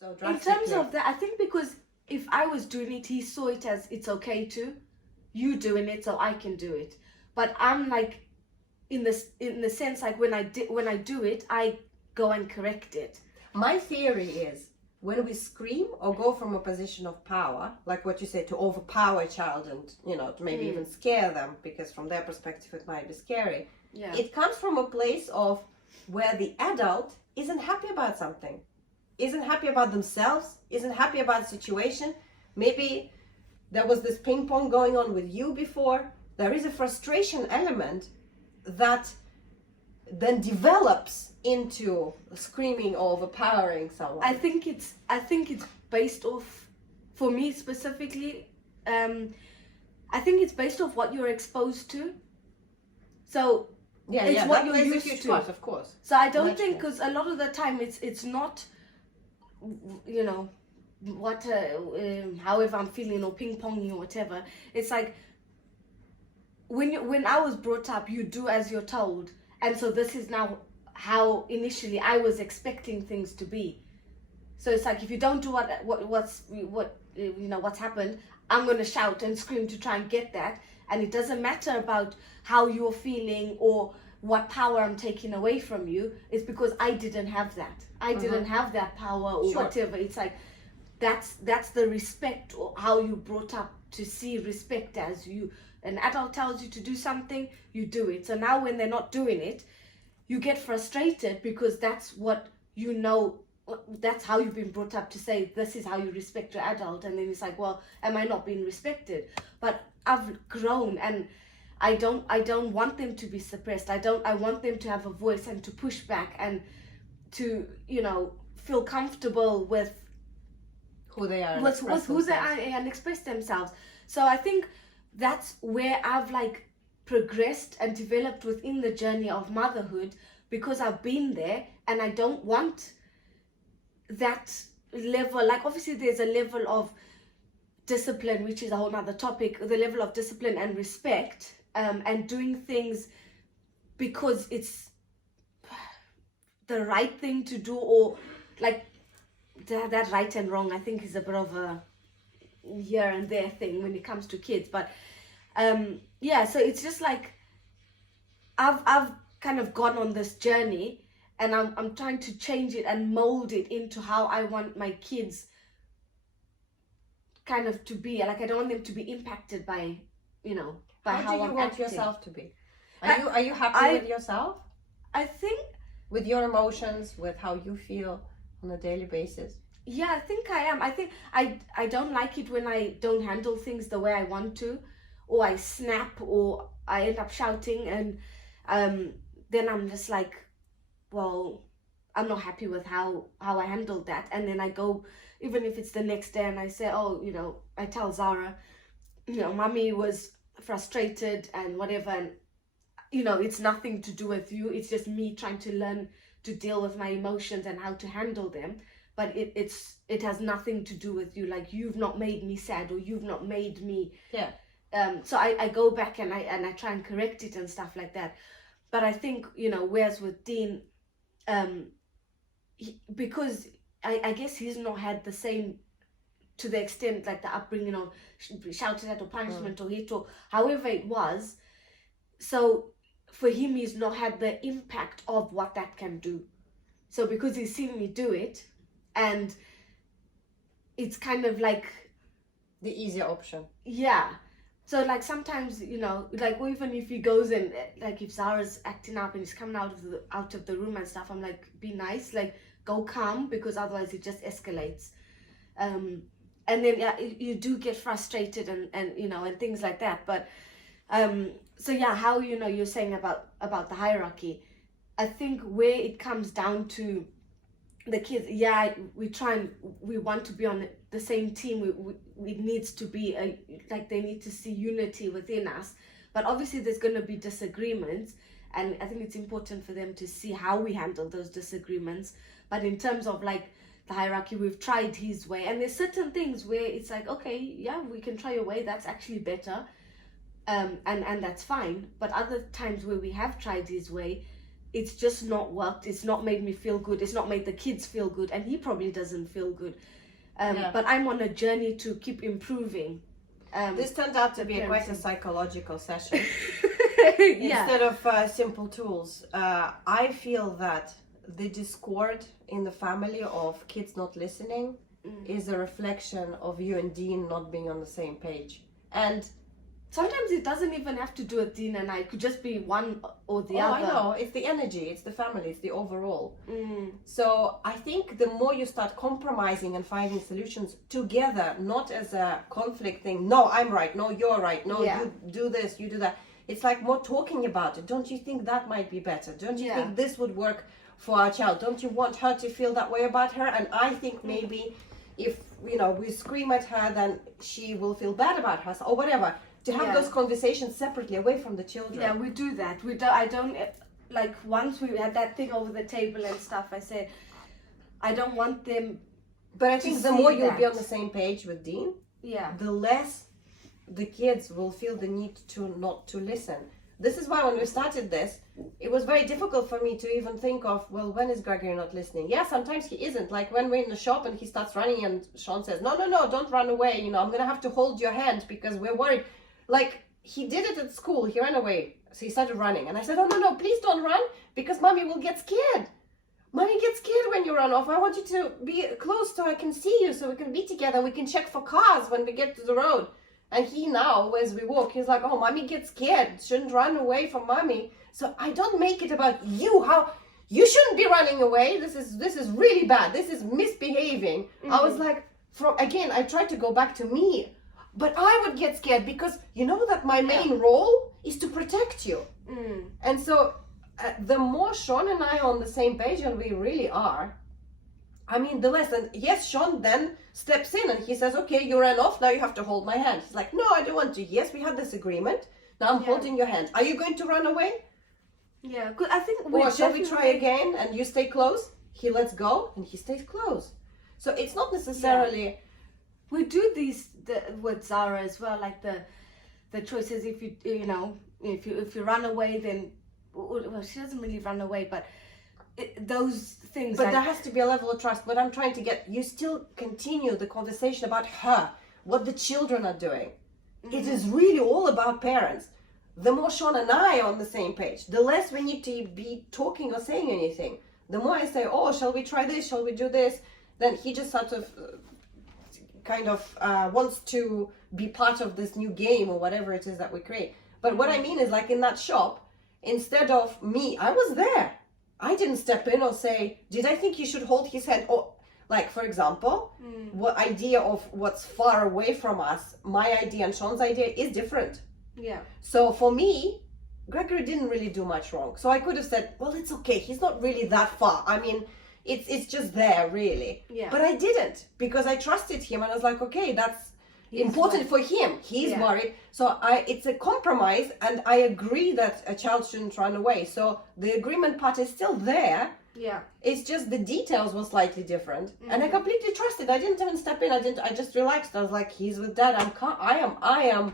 So in terms of that, I think because if I was doing it, he saw it as it's okay to you doing it, so I can do it. But I'm like in the sense like when I do it, I go and correct it. My theory is when we scream or go from a position of power, like what you say, to overpower a child and, you know, to maybe even scare them, because from their perspective it might be scary. Yeah. It comes from a place of where the adult isn't happy about something, isn't happy about themselves, isn't happy about the situation. Maybe there was this ping pong going on with you before. There is a frustration element that then develops into screaming or overpowering someone. I think it's based off, for me specifically, I think it's based off what you're exposed to. So it's what you're used to, part, of course. So I don't think, because a lot of the time it's not, you know, what however I'm feeling or ping ponging or whatever. It's like when I was brought up, you do as you're told, and so this is now how initially I was expecting things to be. So it's like if you don't do what's happened, I'm gonna shout and scream to try and get that, and it doesn't matter about how you're feeling or what power I'm taking away from you. It's because I didn't have that. I didn't have that power or whatever. It's like that's the respect, or how you brought up to see respect as you. An adult tells you to do something, you do it. So now when they're not doing it, you get frustrated because that's what you know, that's how you've been brought up to say this is how you respect your adult. And then it's like, well, am I not being respected? But I've grown, and I don't want them to be suppressed. I want them to have a voice and to push back and to, you know, feel comfortable with who they are, with who they are and express themselves. So I think that's where I've like progressed and developed within the journey of motherhood, because I've been there, and I don't want that level. Like obviously there's a level of discipline, which is a whole nother topic, the level of discipline and respect, and doing things because it's the right thing to do, or like that right and wrong, I think, is a bit of a here and there thing when it comes to kids. But so it's just like I've kind of gone on this journey, and I'm trying to change it and mold it into how I want my kids kind of to be. Like I don't want them to be impacted by, you know, by how do you I'm want acting. yourself to be? Are you happy with yourself? I think with your emotions, with how you feel on a daily basis? Yeah, I think I am. I think I don't like it when I don't handle things the way I want to, or I snap, or I end up shouting, and then I'm just like, well, I'm not happy with how I handled that. And then I go, even if it's the next day, and I say, oh, you know, I tell Zara, you know, mommy was frustrated and whatever, and you know, it's nothing to do with you, it's just me trying to learn to deal with my emotions and how to handle them. But it has nothing to do with you. Like, you've not made me sad, or you've not made me. Yeah. So I go back and I try and correct it and stuff like that. But I think, you know, whereas with Dean, because I guess he's not had the same, to the extent, like the upbringing of shouted at or punishment or hit or however it was. So for him, he's not had the impact of what that can do. So because he's seen me do it, and it's kind of like the easier option. Yeah. So like sometimes, you know, like even if he goes and like if Zara's acting up and he's coming out of the room and stuff, I'm like, be nice, like go calm, because otherwise it just escalates. And then you do get frustrated and you know, and things like that. But so yeah, how, you know, you're saying about the hierarchy, I think where it comes down to the kids, we want to be on the same team. It needs to be like they need to see unity within us. But obviously there's going to be disagreements, and I think it's important for them to see how we handle those disagreements. But in terms of like the hierarchy, we've tried his way, and there's certain things where it's like, okay, yeah, we can try your way, that's actually better, and that's fine. But other times where we have tried his way, it's just not worked. It's not made me feel good. It's not made the kids feel good, and he probably doesn't feel good. But I'm on a journey to keep improving. This turned out to be quite a psychological session. Yeah. Instead of simple tools. I feel that the discord in the family of kids not listening is a reflection of you and Dean not being on the same page. And sometimes it doesn't even have to do with Dean and I. It could just be one or the other. I know. It's the energy, it's the family, it's the overall. So I think the more you start compromising and finding solutions together, not as a conflict thing. No, I'm right. No, you're right. No, you do this, you do that. It's like more talking about it. Don't you think that might be better? Don't you think this would work for our child? Don't you want her to feel that way about her? And I think maybe if, we scream at her, then she will feel bad about herself or whatever. To have those conversations separately away from the children. Yeah, we do that. I don't, like, once we had that thing over the table and stuff, I said, I don't want them. But I think the more you'll be on the same page with Dean, the less the kids will feel the need to not to listen. This is why when we started this, it was very difficult for me to even think of, well, when is Gregory not listening? Yeah, sometimes he isn't. Like when we're in the shop and he starts running and Sean says, no, don't run away. I'm going to have to hold your hand because we're worried. Like, he did it at school. He ran away. So he started running. And I said, oh, no, please don't run because mommy will get scared. Mommy gets scared when you run off. I want you to be close so I can see you, so we can be together. We can check for cars when we get to the road. And he now, as we walk, he's like, oh, mommy gets scared. Shouldn't run away from mommy. So I don't make it about you. How you shouldn't be running away. This is really bad. This is misbehaving. I was like, I tried to go back to me. But I would get scared because you know that my main role is to protect you. And so the more Sean and I are on the same page, and we really are, I mean, the less. And yes, Sean then steps in and he says, okay, you ran off, now you have to hold my hand. He's like, no, I don't want to. Yes, we had this agreement. Now I'm holding your hand. Are you going to run away? Yeah, good. I think or shall we try again and you stay close? He lets go and he stays close. So it's not necessarily... We do these with Zara as well, like the choices. If if you run away, then she doesn't really run away, but those things. But there has to be a level of trust. What I'm trying to get, you still continue the conversation about her, what the children are doing. It is really all about parents. The more Sean and I are on the same page, the less we need to be talking or saying anything. The more I say, oh, shall we try this? Shall we do this? Then he just sort of wants to be part of this new game or whatever it is that we create. But what I mean is, like in that shop, instead of me, I was there. I didn't step in or say, did I think he should hold his hand? Or, like, for example, what idea of what's far away from us, my idea and Sean's idea is different. Yeah. So for me, Gregory didn't really do much wrong. So I could have said, well, it's okay. He's not really that far. I mean, it's just there, really. Yeah. But I didn't, because I trusted him. And I was like, okay, that's important for him. He's worried. So it's a compromise. And I agree that a child shouldn't run away. So the agreement part is still there. Yeah. It's just the details were slightly different. And I completely trusted. I didn't even step in. I just relaxed. I was like, he's with dad. I am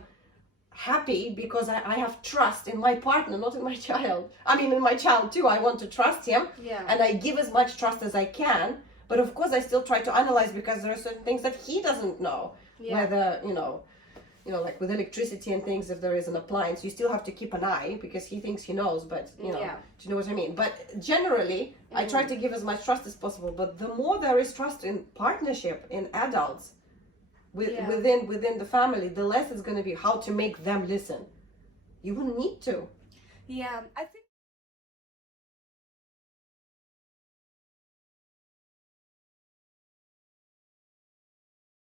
happy because I have trust in my partner, not in my child. I mean, in my child too. I want to trust him. Yeah. And I give as much trust as I can. But of course, I still try to analyze because there are certain things that he doesn't know. Yeah. Whether, like with electricity and things, if there is an appliance, you still have to keep an eye because he thinks he knows, but do you know what I mean? But generally, I try to give as much trust as possible. But the more there is trust in partnership, in adults, within the family, the less it's going to be how to make them listen. You wouldn't need to. Yeah, I think